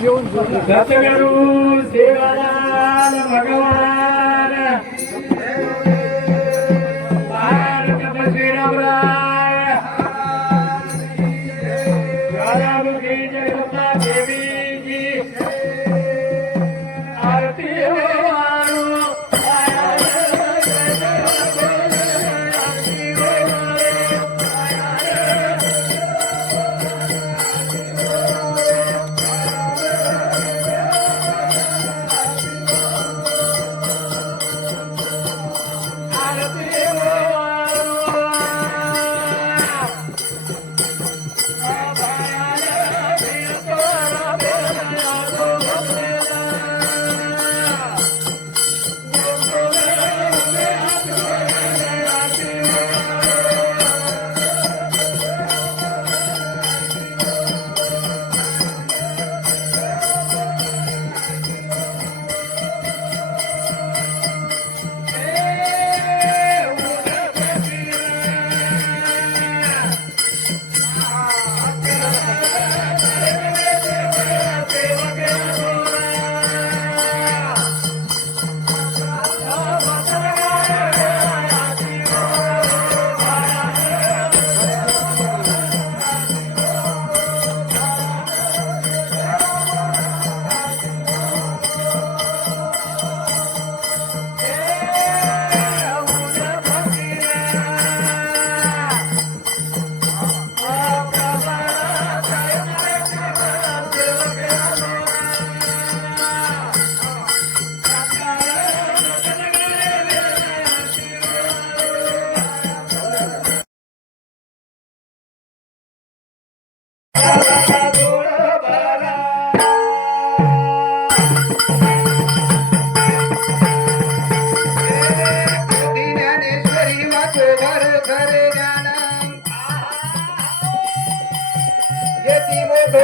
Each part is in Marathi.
सतगुरु सेवालाल भगवान भारत तपस्वी रामराय ज्वालामुखी जगदम्बा देवी की आरती हो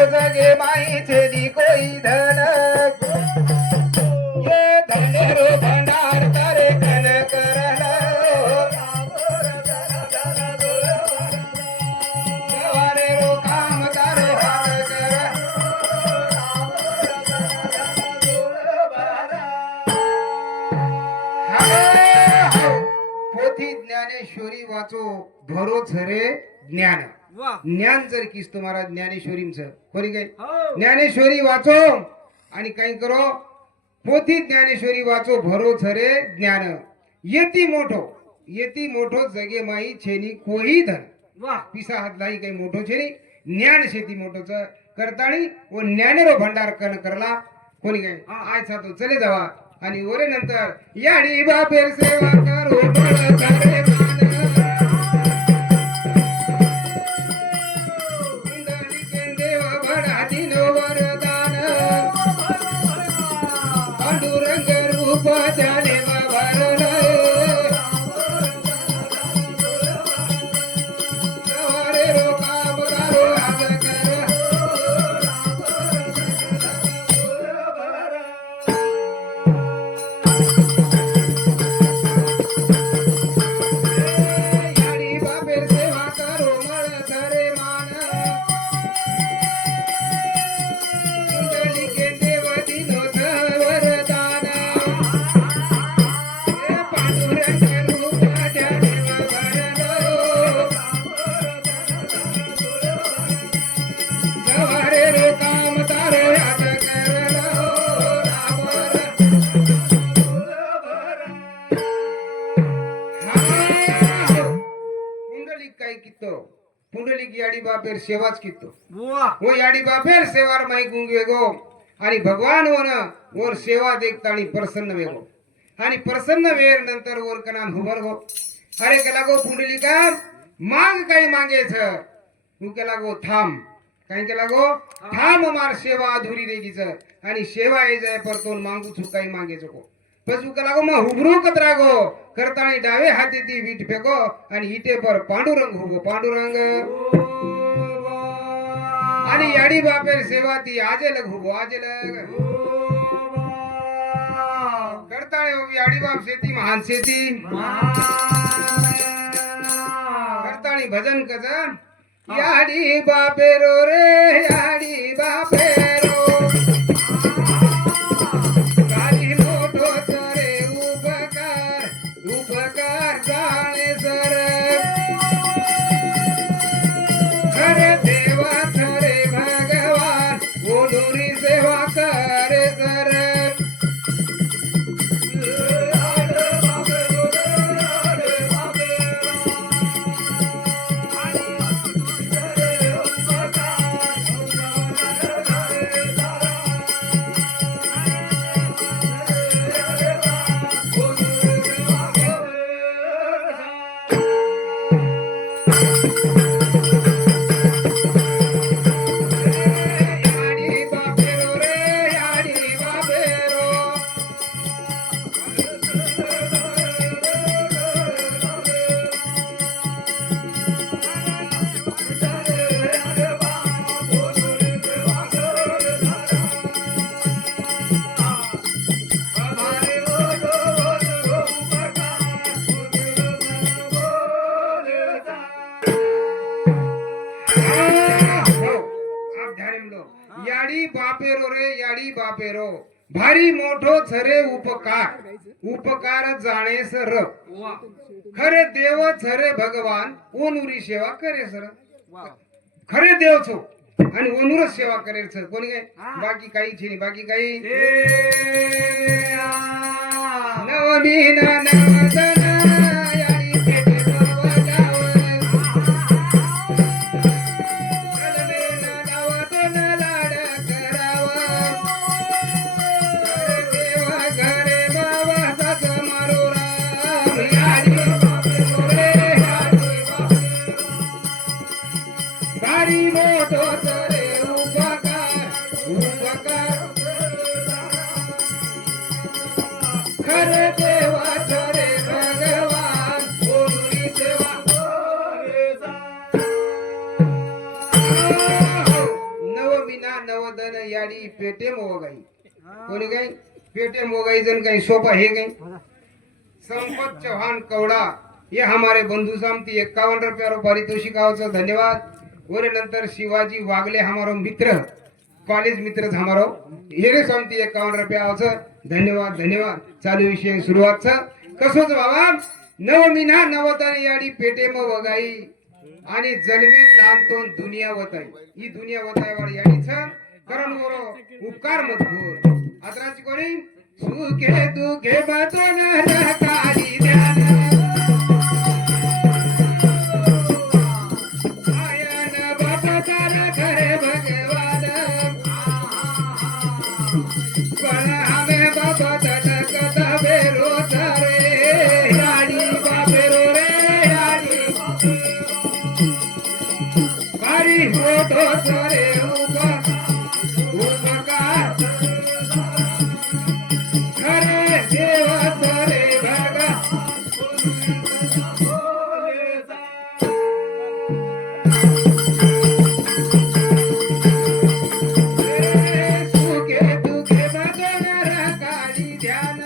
जगे माई छेदी कोई धन ये धने रो भंडार करे कन करन सवारे रो काम तारो हाथ कर पोथी ज्ञानेश्वरी वाचो भरो झरे ज्ञान ज्ञान जर किस तुम्हाला ज्ञानेश्वरींचं कोणी काय ज्ञानेश्वरी वाचो आणि काही करो पोथी ज्ञानेश्वरी वाचो भरो झरे ज्ञान येती मोठो जगे माई छेनी कोई धन पिसा हातलाई काही मोठो छेनी ज्ञान शेती मोठोच करताणी व ज्ञानेरो भंडार कन करला कोणी काय आज तो चले जावा आणि ओरे नंतर याडी बापेर सेवा करो करे पांडुरंग रूप जाने भरण सवारे रो काम करो आज कर याडी बापेर सेवा करो मळ धरे मान पुंडलिक याडी बापेर सेवाच कितो वो याडी बापेर सेवार माई गुंग वेगो आणि भगवान वन वर सेवा देखतानी प्रसन्न वेगो आणि प्रसन्न वेर नंतर वर कनान हुबर गो अरे केला गो पुंडलिका मांग काही मागेच तू केला गो थांब काही केला गो थांब मार सेवा अधुरी रेगीच आणि सेवा ये जाय परतोन मागू छु काही मागेच को पशु केला गो मग हुबरू कतरा गो करतानी डावे हाती ती वीट फेको आणि इटे पर पांडुरंग हुगो पांडुरंग आणि याडी बापेर सेवा ती आजे लग हुगो आजे लग करताळे हो याडी बाप शेती महान शेती करताळी भजन कजन याडी बापेरो रे याडी बापेरो याडी बापेरो भारी मोठो छरे उपकार उपकार जाणे सर खरे देव छरे भगवान ओनुरी सेवा करे सर खरे देव छो आणि ओनुरच सेवा करे सर कोणी काय बाकी काही छे नाही बाकी काही नवमी नवदना याडी पेटे नवदाव नवदना लाड करावा देवा घरे बाबा सास मारो राम याडी बापरे भारी मोठो चरे उपकार खरे देवा चरे भगवान ओनुरी सेवा नवमीना नवदन याडी पेटे मोगाई कोणी काही पेटे मोगाई जन काही सोपा हे काही संपत चौहान कवड़ा ये हमारे बंधु सामती 51 रुपया पारितोषिक आवचं धन्यवाद और नंतर शिवाजी वागले हमारो मित्र कॉलेज मित्र हमारो हेरे सामती 51 रुपया आवचं धन्यवाद धन्यवाद चालू विषय सुरुवात कसोच बाबा नवमीना नवदन याडी पेटे म वगाई आणि जन्मे लांबतोन दुनिया वताई ही दुनिया वताई वाळ याडीच करण वरो उपकार मजबूर आदराची कोणी सुखे दुखे बतन रकाली ध्यान आयन बापा कर खरे भगवान पण हमें बाबा तन कदा बेरो रे याडी बापेरो रे याडी भारी मोठो सरे उपकार खरे देवा सरे भगा सुखे दुखे बदन रकाली ध्यान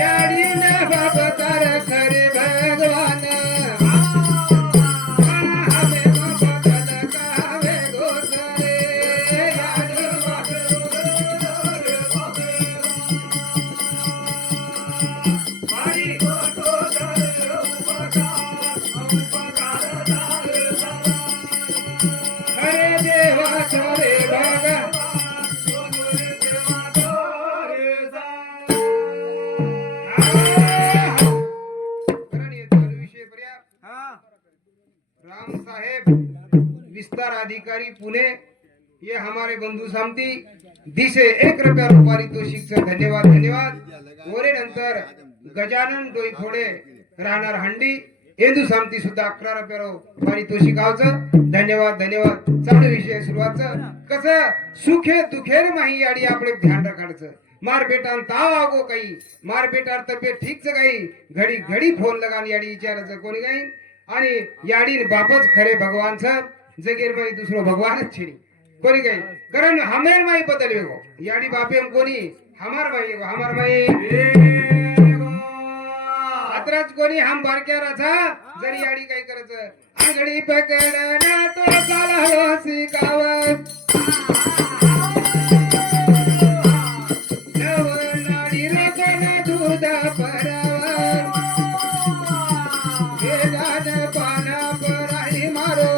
याडी न बाबा तर खरे भगवान हरे देवा चरे भगा राम साहेब विस्तार अधिकारी पुणे ये हमारे बंधु सामती दिसे 1 रुपया पारितोषिक धन्यवाद धन्यवाद ओरे नंतर गजानन डोईफोडे राहणार हंडी येंदू सामती सुद्धा 11 रुपया पारितोषिक आवचं धन्यवाद धन्यवाद चालू विषय सुरुवात कसं सुखे दुखेर माही याडी आपले ध्यान राखायचं मार बेटा ताव आगो काही मार बेटा तब्येत ठीकच काही घडी घडी फोन लगान याडी विचारायचं कोणी काही आणि याडी बापच खरे भगवानचं जगेर माई दुसरो भगवानच छिडी कोणी काही कारण हमेर माई बदल वेगो याडी बापे कोणी हमार माई आत्राच कोणी हम बारक्या राजा जरी याडी काय करायचं आगडी पकडना तो चाललो शिकावं नवनाडी रकन दूध परावं वेदान पाना पराई मारो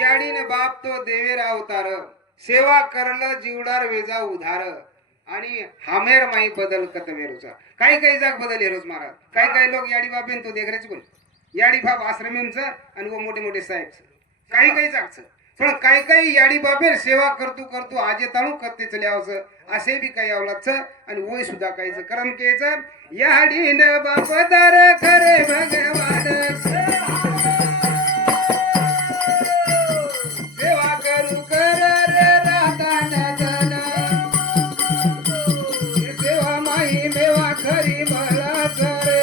याडीने बाप तो देवेरा अवतार सेवा करल जीवडार वेजा उधार आणि हामेर माई बदल कतवेरुचा काही काही जाग बदल रोज महाराज काही लोक याडी बापेन तो देखरेच कोण याडी बाप आश्रमींच आणि वो मोठे मोठे साहेब काही जागच पण काही याडी बापेर सेवा करतो आजे ताळू करते चले आवच असे बी काही आवलाच आणि वय सुद्धा काहीच करम केच याडीन बाप दार खरे भगवान सेवा करू कर रे राताना जन सेवा माही मेवा खरी मला करे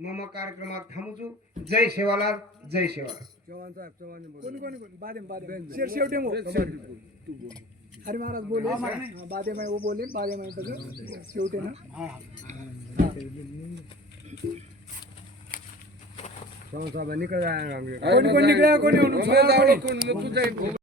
मम कार्यक्रमात थांबू जय शेवालाल जय शेवालाल हरी महाराज बोले बादे में वो बोले बादे में शेवटे ना निकल जाएगा कोणी निकळा कोणी